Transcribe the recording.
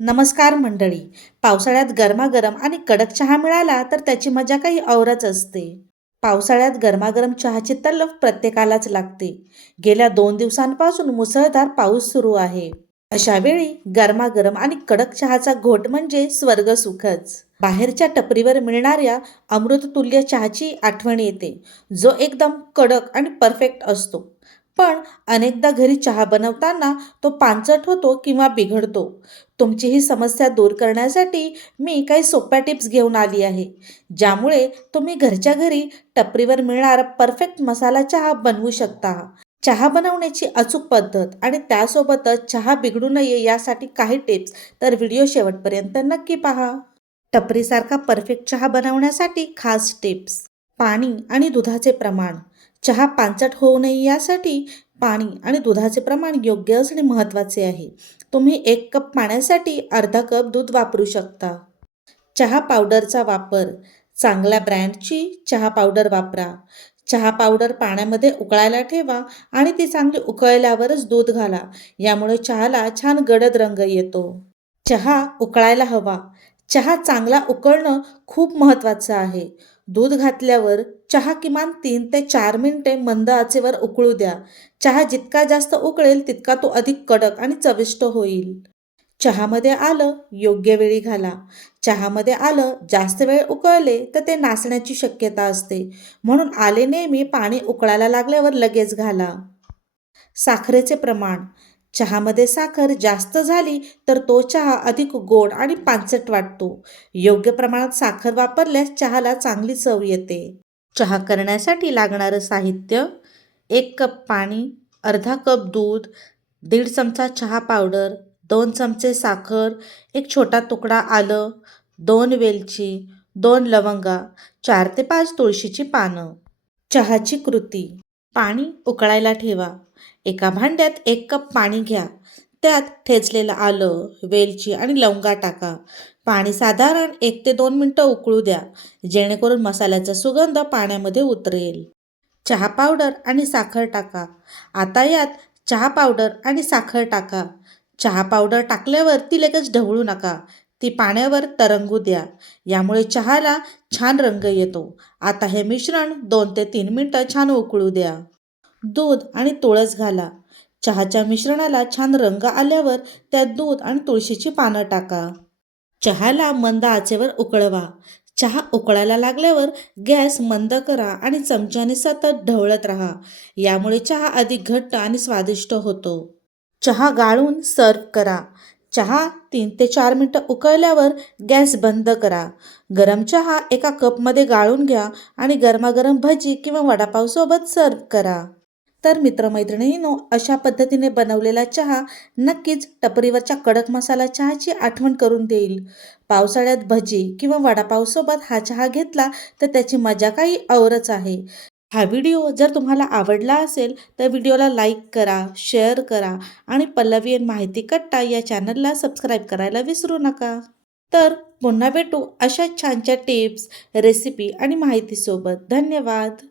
नमस्कार मंडळी. पावसाळ्यात गरमागरम आणि कडक चहा मिळाला तर त्याची मजा काही औरच असते. पावसाळ्यात गरमागरम चहाची तल्लफ प्रत्येकालाच लागते. गेल्या दोन दिवसांपासून मुसळधार पाऊस सुरू आहे. अशा वेळी गरमागरम आणि कडक चहाचा घोट म्हणजे स्वर्ग सुखच. बाहेरच्या टपरीवर मिळणाऱ्या अमृततुल्य चहाची आठवण येते. जो एकदम कडक आणि परफेक्ट असतो. पण अनेकदा घरी चहा बनवताना तो पांचट होतो किंवा बिघडतो. तुमची ही समस्या दूर करण्यासाठी मी काही सोप्या टिप्स घेऊन आली आहे ज्यामुळे तुम्ही घरच्या घरी टपरीवर मिळणारा परफेक्ट मसाला चहा बनवू शकता. चहा बनवण्याची अचूक पद्धत आणि त्यासोबतच चहा बिघडू नये यासाठी काही टिप्स तर व्हिडिओ शेवटपर्यंत नक्की पहा. टपरीसारखा परफेक्ट चहा बनवण्यासाठी खास टिप्स पाणी आणि दुधाचे प्रमाण. चहा पांचट होऊ नये यासाठी पाणी आणि दुधाचे प्रमाण योग्य असणे महत्त्वाचे आहे. तुम्ही एक कप पाण्यासाठी अर्धा कप दूध वापरू शकता. चहा पावडरचा वापर. चांगल्या ब्रँडची चहा पावडर वापरा. चहा पावडर पाण्यामध्ये उकळायला ठेवा आणि ती चांगली उकळल्यावरच दूध घाला. यामुळे चहाला छान गडद रंग येतो. चहा उकळायला हवा. चहा चांगला उकळणं खूप महत्त्वाचं आहे. दूध घातल्यावर चहा किमान तीन ते चार मिनिटे मंद आचेवर उकळू द्या. चहा जितका जास्त उकळेल तितका तो अधिक कडक आणि चविष्ट होईल. चहामध्ये आलं योग्य वेळी घाला. चहामध्ये आलं जास्त वेळ उकळले तर ते नासण्याची शक्यता असते. म्हणून आले नेहमी पाणी उकळायला लागल्यावर लगेच घाला. साखरेचे प्रमाण. चहामध्ये साखर जास्त झाली तर तो चहा अधिक गोड आणि पांचट वाटतो. योग्य प्रमाणात साखर वापरल्यास चहाला चांगली चव येते. चहा करण्यासाठी लागणारं साहित्य एक कप पाणी अर्धा कप दूध दीड चमचा चहा पावडर दोन चमचे साखर एक छोटा तुकडा आलं दोन वेलची दोन लवंगा चार ते पाच तुळशीची पानं. चहाची कृती. पाणी उकळायला ठेवा. एका भांड्यात एक कप पाणी घ्या. त्यात ठेचलेलं आलं वेलची आणि लवंगा टाका. पाणी साधारण एक ते दोन मिनटं उकळू द्या जेणेकरून मसाल्याचा सुगंध पाण्यामध्ये उतरेल. चहा पावडर आणि साखर टाका. आता यात चहा पावडर आणि साखर टाका. चहा पावडर टाकल्यावर ती लगेच ढवळू नका. ती पाण्यावर तरंगू द्या. यामुळे चहाला छान रंग येतो. आता हे मिश्रण दोन ते तीन मिनटं छान उकळू द्या. दूध आणि तुळस घाला. चहाच्या मिश्रणाला छान रंग आल्यावर त्यात दूध आणि तुळशीची पानं टाका. चहाला मंद आचेवर उकळवा. चहा उकळायला लागल्यावर गॅस मंद करा आणि चमच्याने सतत ढवळत राहा. यामुळे चहा अधिक घट्ट आणि स्वादिष्ट होतो. चहा गाळून सर्व करा. चहा तीन ते चार मिनटं उकळल्यावर गॅस बंद करा. गरम चहा एका कपमध्ये गाळून घ्या आणि गरमागरम भजी किंवा वडापावसोबत सर्व करा. तर मित्रमैत्रिणींनो अशा पद्धतीने बनवलेला चहा नक्कीच टपरीवरच्या कडक मसाला चहाची आठवण करून देईल. पावसाळ्यात भजी किंवा वडापावसोबत हा चहा घेतला तर त्याची मजा काही औरच आहे. हा व्हिडिओ जर तुम्हाला आवडला असेल तर व्हिडिओला लाईक करा शेअर करा आणि पल्लवी माहिती कट्टा या चॅनलला सबस्क्राईब करायला विसरू नका. तर पुन्हा भेटू अशा छानच्या टिप्स रेसिपी आणि माहितीसोबत. धन्यवाद!